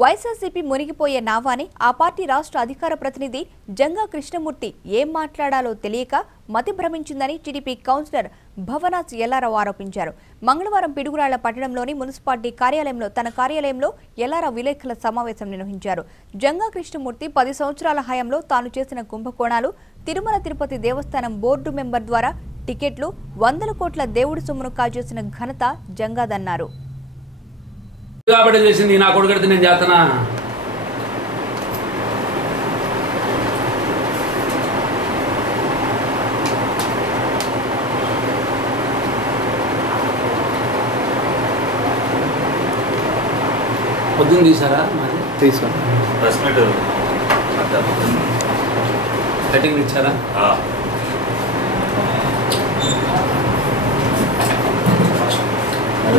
వైఎస్ఆర్సీపీ మునిగిపోయే నావాని ఆ పార్టీ రాష్ట్ర అధికార ప్రతినిధి జంగా కృష్ణమూర్తి ఏం మాట్లాడాలో తెలియక మతి భ్రమించిందని టీడీపీ కౌన్సిలర్ భవనాథ్ ఎల్లారావు ఆరోపించారు. మంగళవారం పిడుగురాళ్ళ పట్టణంలోని మున్సిపాలిటీ కార్యాలయంలో తన కార్యాలయంలో ఎల్లారావు విలేకరుల సమావేశం నిర్వహించారు. జంగా కృష్ణమూర్తి పది సంవత్సరాల హయాంలో తాను చేసిన కుంభకోణాలు తిరుమల తిరుపతి దేవస్థానం బోర్డు మెంబర్ ద్వారా టికెట్లు వందల కోట్ల దేవుడి సొమ్మును కాజేసిన ఘనత జంగాదన్నారు. కాబట్టి చేసింది నా కొడుకడితే నేను చేతనా? పొద్దున్న తీసారా మరి? తీసుకోండి. ప్రెస్ మీట్ కటింగ్ ఇచ్చారా?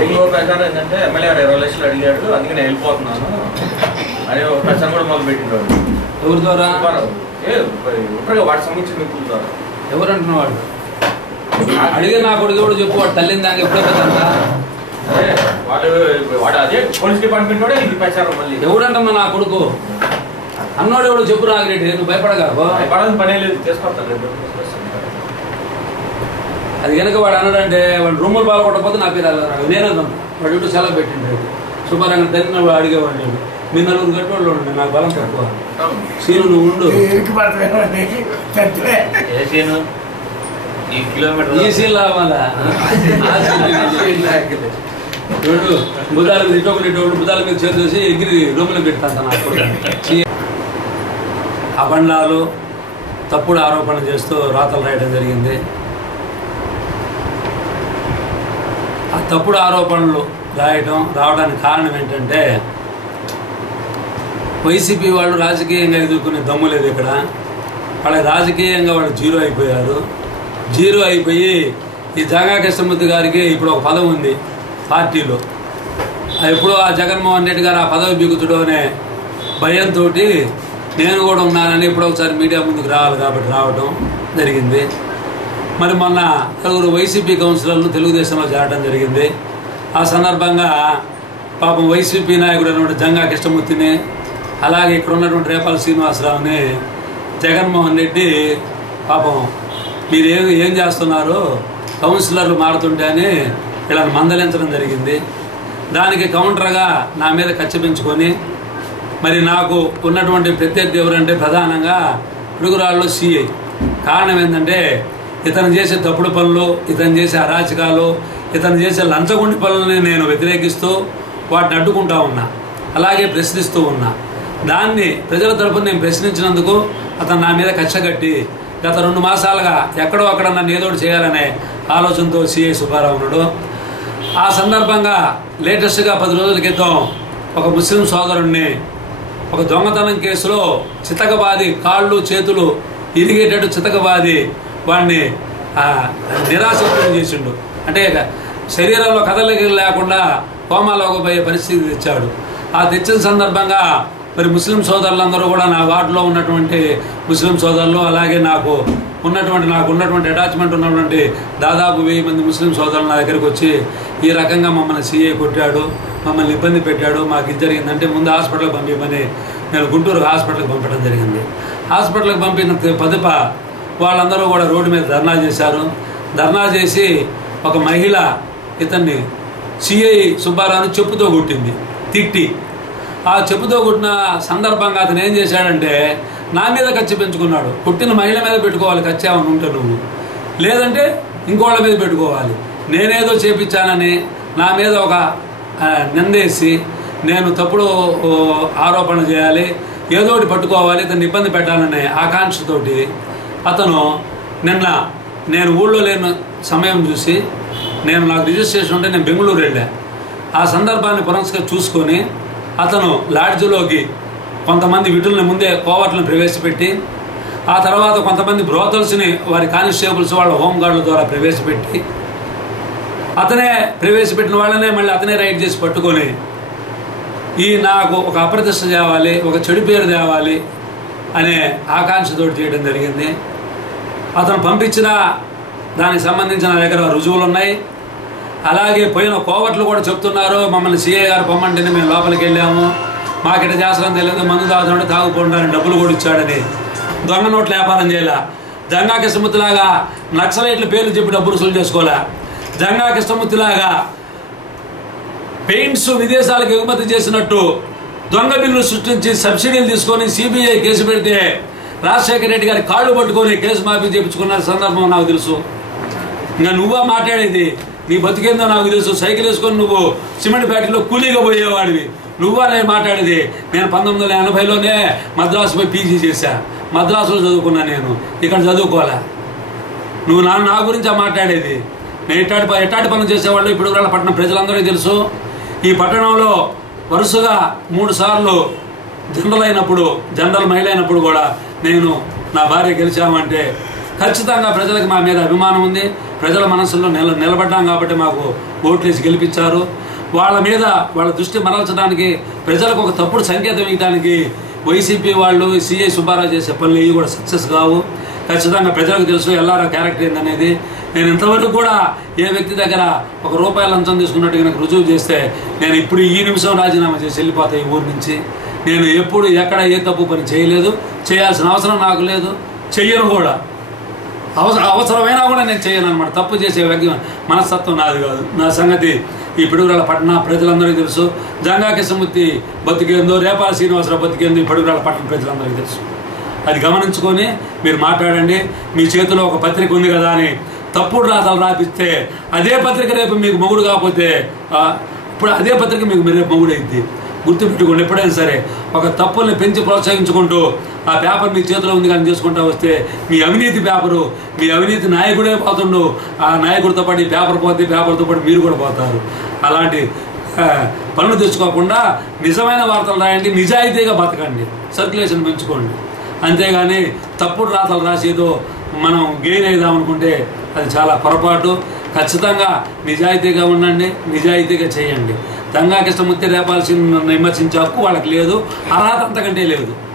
ఇంకో ప్రచారం ఏంటంటే ఎమ్మెల్యే గారు ఇరవై లక్షలు అడిగాడు అందుకే నేను వెళ్ళిపోతున్నాను. అని ఒక ప్రచారం కూడా మొదలు పెట్టినాడు ఎవరి ద్వారా? ఏ ఉంటారు వాటి సంబంధించి మీకు ద్వారా. ఎవరు అంటున్నవాడు అడిగే నా కొడుకు ఎవడు చెప్పు వాడు తల్లిని దాకా ఎప్పుడో పెద్దంతా అదే వాడు వాడు అదే పోలీస్ డిపార్ట్మెంట్ కూడా ఇది ప్రచారం మళ్ళీ. ఎవడంటమ్మా నా కొడుకు? అన్నోడు ఎవడు? చెప్పు నాగిరెడ్డి నువ్వు భయపడగాకు భయపడాల్సిన పనే లేదు తీసుకొస్తాను. అది కనుక వాడు అన్నాడంటే వాడు రూములు బాగా కొట్టకపోతే నా పేరు అలా నేను అన్నాను. వాడు ఇటు సెలవు పెట్టిండు శుభ్రంగా తిన్న వాడు అడిగేవాడు నేను. మీ నలుగురు కట్టోళ్ళు ఉండే నాకు బలం తక్కువ. సీను నువ్వు ఉండు. ఏ సీను ఈ సీన్. చూడు బుధాల మీద ఇటు ఒకటి ఇటు ఒకటి బుధాల మీద చేసి ఎగిరి రూములో పెడతాను నా కొడుకు. అబండాలు తప్పుడు ఆరోపణలు చేస్తూ రాతలు రాయడం జరిగింది ఆ తప్పుడు ఆరోపణలు రాయటం రావడానికి కారణం ఏంటంటే వైసీపీ వాళ్ళు రాజకీయంగా ఎదుర్కొనే దమ్ము లేదు ఇక్కడ. వాళ్ళ రాజకీయంగా వాళ్ళు జీరో అయిపోయారు. జీరో అయిపోయి ఈ జగా కృష్ణమూర్తి గారికి ఇప్పుడు ఒక పదం ఉంది పార్టీలో. ఎప్పుడో ఆ జగన్మోహన్ రెడ్డి గారు ఆ పదవి బిగుతుడు అనే భయంతో నేను కూడా ఉన్నానని ఇప్పుడు ఒకసారి మీడియా ముందుకు రావాలి కాబట్టి రావడం జరిగింది. మరి మొన్న నలుగురు వైసీపీ కౌన్సిలర్లు తెలుగుదేశంలో చేరడం జరిగింది. ఆ సందర్భంగా పాపం వైసీపీ నాయకుడు అయినటువంటి జంగా కృష్ణమూర్తిని అలాగే ఇక్కడ ఉన్నటువంటి రేపాల శ్రీనివాసరావుని జగన్మోహన్ రెడ్డి పాపం మీరు ఏం ఏం చేస్తున్నారు కౌన్సిలర్లు మారుతుంటే అని వీళ్ళని మందలించడం జరిగింది. దానికి కౌంటర్గా నా మీద ఖర్చు మరి నాకు ఉన్నటువంటి ప్రత్యర్థి ఎవరంటే ప్రధానంగా పిడుగురాళ్ళు సిఐ కారణం ఏంటంటే ఇతను చేసే తప్పుడు పనులు ఇతను చేసే అరాచకాలు ఇతను చేసే లంచగొండి పనులని నేను వ్యతిరేకిస్తూ వాటిని అడ్డుకుంటా ఉన్నా అలాగే ప్రశ్నిస్తూ ఉన్నా. దాన్ని ప్రజల తరపున నేను ప్రశ్నించినందుకు అతను నా మీద కచ్చగట్టి కట్టి గత రెండు మాసాలుగా ఎక్కడో అక్కడ నన్ను ఏదో చేయాలనే ఆలోచనతో సిఐ సుబ్బారావు ఉన్నాడు. ఆ సందర్భంగా లేటెస్ట్గా పది రోజుల క్రితం ఒక ముస్లిం సోదరుణ్ణి ఒక దొంగతనం కేసులో చితకబాది కాళ్ళు చేతులు ఇరిగేటట్టు చితకబాది వాడిని ఆ, నిరాశక్తం చేసిండు. అంటే శరీరంలో కదలిక లేకుండా కోమాలోకి పోయే పరిస్థితి తెచ్చాడు. ఆ తెచ్చిన సందర్భంగా మరి ముస్లిం సోదరులందరూ కూడా నా వార్డులో ఉన్నటువంటి ముస్లిం సోదరులు అలాగే నాకు ఉన్నటువంటి నాకు ఉన్నటువంటి అటాచ్మెంట్ ఉన్నటువంటి దాదాపు వెయ్యి మంది ముస్లిం సోదరులు నా దగ్గరికి వచ్చి ఈ రకంగా మమ్మల్ని సీఏ కొట్టాడు మమ్మల్ని ఇబ్బంది పెట్టాడు మాకు ఇది జరిగిందంటే ముందు హాస్పిటల్కి పంపించమని నేను గుంటూరు హాస్పిటల్కి పంపడం జరిగింది. హాస్పిటల్కి పంపిన పదుప వాళ్ళందరూ కూడా రోడ్డు మీద ధర్నా చేశారు. ధర్నా చేసి ఒక మహిళ ఇతన్ని సిఐ సుబ్బారావుని చెప్పుతో కొట్టింది తిట్టి. ఆ చెప్పుతో కొట్టిన సందర్భంగా అతను ఏం చేశాడంటే నా మీద ఖర్చు పెంచుకున్నాడు. పుట్టిన మహిళ మీద పెట్టుకోవాలి ఖర్చు ఏమైనా ఉంటే నువ్వు. లేదంటే ఇంకోళ్ళ మీద పెట్టుకోవాలి. నేనేదో చేపించానని నా మీద ఒక నిందేసి నేను తప్పుడు ఆరోపణ చేయాలి ఏదో ఒకటి పట్టుకోవాలి ఇతన్ని ఇబ్బంది పెట్టాలనే ఆకాంక్షతోటి అతను నిన్న నేను ఊళ్ళో లేని సమయం చూసి నేను నాకు రిజిస్ట్రేషన్ ఉంటే నేను బెంగళూరు వెళ్ళా. ఆ సందర్భాన్ని పురస్కరి చూసుకొని అతను లాడ్జ్లోకి కొంతమంది విటుల్ని ముందే కోవట్లను ప్రవేశపెట్టి ఆ తర్వాత కొంతమంది బ్రోతల్స్ని వారి కానిస్టేబుల్స్ వాళ్ళ హోంగార్డుల ద్వారా ప్రవేశపెట్టి అతనే ప్రవేశపెట్టిన వాళ్ళనే మళ్ళీ అతనే రైడ్ చేసి పట్టుకొని ఈ నాకు ఒక అప్రతిష్ట తేవాలి ఒక చెడు పేరు తేవాలి అనే ఆకాంక్షతో చేయడం జరిగింది. అతను పంపించిన దానికి సంబంధించిన దగ్గర రుజువులు ఉన్నాయి అలాగే పోయిన కోవట్లు కూడా చెప్తున్నారు మమ్మల్ని సీఏ గారు పొమ్మంటేనే మేము లోపలికి వెళ్ళాము. మాకిట చేస్తారని తెలియదు మందు తాగుతుంటే తాగుకుంటారని డబ్బులు కూడా ఇచ్చాడని. దొంగ నోట్ల వ్యాపారం చేయలే? దంగా కృష్ణమూర్తిలాగా నక్సలైట్ల పేర్లు చెప్పి డబ్బులు వసూలు చేసుకోలే దంగా కృష్ణమూర్తిలాగా పెయింట్స్ విదేశాలకు ఎగుమతి చేసినట్టు దొంగ బిల్లు సృష్టించి సబ్సిడీలు తీసుకొని సిబిఐ కేసు పెడితే రాజశేఖర రెడ్డి గారి కాళ్ళు పట్టుకొని కేసు మాఫీ చేయించుకున్న సందర్భం నాకు తెలుసు. ఇంకా నువ్వా మాట్లాడేది? నీ బతికేందో నాకు తెలుసు. సైకిల్ వేసుకొని నువ్వు సిమెంట్ ఫ్యాక్టరీలో కూలీగా పోయేవాడివి. నువ్వా నేను మాట్లాడేది? నేను పంతొమ్మిది వందల ఎనభైలోనే మద్రాసు పోయి పీజీ చేశా. మద్రాసులో చదువుకున్నా నేను. ఇక్కడ చదువుకోలే నువ్వు నా నా గురించి మాట్లాడేది? నేను ఎట్టాటి ప- ఎట్టాటి పనులు చేసేవాళ్ళు. ఇప్పుడు పట్టణం ప్రజలందరికీ తెలుసు. ఈ పట్టణంలో వరుసగా మూడు సార్లు జనరల్ అయినప్పుడు జనరల్ మహిళ అయినప్పుడు కూడా నేను నా భార్య గెలిచామంటే ఖచ్చితంగా ప్రజలకు మా మీద అభిమానం ఉంది. ప్రజల మనసులో నిల నిలబడ్డాం కాబట్టి మాకు ఓట్లేసి గెలిపించారు. వాళ్ళ మీద వాళ్ళ దృష్టి మరల్చడానికి ప్రజలకు ఒక తప్పుడు సంకేతం ఇవ్వడానికి వైసీపీ వాళ్ళు సిఐ సుబ్బారావు చేసే పనులు ఇవి కూడా సక్సెస్ కావు. ఖచ్చితంగా ప్రజలకు తెలుసు ఎల్లారా క్యారెక్టర్ ఏందనేది. నేను ఇంతవరకు కూడా ఏ వ్యక్తి దగ్గర ఒక రూపాయి లంచం తీసుకున్నట్టుగా నాకు రుజువు చేస్తే నేను ఇప్పుడు ఈ నిమిషం రాజీనామా చేసి వెళ్ళిపోతాయి ఈ ఊరి నుంచి. నేను ఎప్పుడు ఎక్కడ ఏ తప్పు పని చేయలేదు. చేయాల్సిన అవసరం నాకు లేదు. చెయ్యను కూడా. అవసరం అవసరమైనా కూడా నేను చేయను అనమాట తప్పు చేసే వ్యక్తి మనస్తత్వం నాది కాదు. నా సంగతి ఈ పిడుగురాల పట్టణ ప్రజలందరికీ తెలుసు. జంగా కిషమూర్తి బతికేందో రేపాల శ్రీనివాసరావు బతికేందో ఈ పిడుగురాల పట్టణ ప్రజలందరికీ తెలుసు. అది గమనించుకొని మీరు మాట్లాడండి. మీ చేతిలో ఒక పత్రిక ఉంది కదా అని తప్పుడు రాతలు రాపిస్తే అదే పత్రిక రేపు మీకు మొగుడు కాకపోతే ఇప్పుడు అదే పత్రిక మీకు రేపు మొగుడు అయింది గుర్తుపెట్టుకోండి ఎప్పుడైనా సరే ఒక తప్పుల్ని పెంచి ప్రోత్సహించుకుంటూ ఆ పేపర్ మీ చేతిలో ఉంది కానీ చేసుకుంటా వస్తే మీ అవినీతి పేపరు మీ అవినీతి నాయకుడే పోతుండు ఆ నాయకుడితో పాటు ఈ పేపర్ పోతే పేపర్తో పాటు మీరు కూడా పోతారు. అలాంటి పనులు తెచ్చుకోకుండా నిజమైన వార్తలు రాయండి నిజాయితీగా బతకండి. సర్క్యులేషన్ పెంచుకోండి. అంతేగాని తప్పుడు రాతలు రాసేదో మనం గెయిన్ అవుదాం అనుకుంటే అది చాలా పొరపాటు. ఖచ్చితంగా నిజాయితీగా ఉండండి నిజాయితీగా చేయండి. దంగా కృష్ణమూర్తి రేపాల్సిన విమర్శించే హక్కు వాళ్ళకి లేదు అర్హత అంతకంటే లేదు.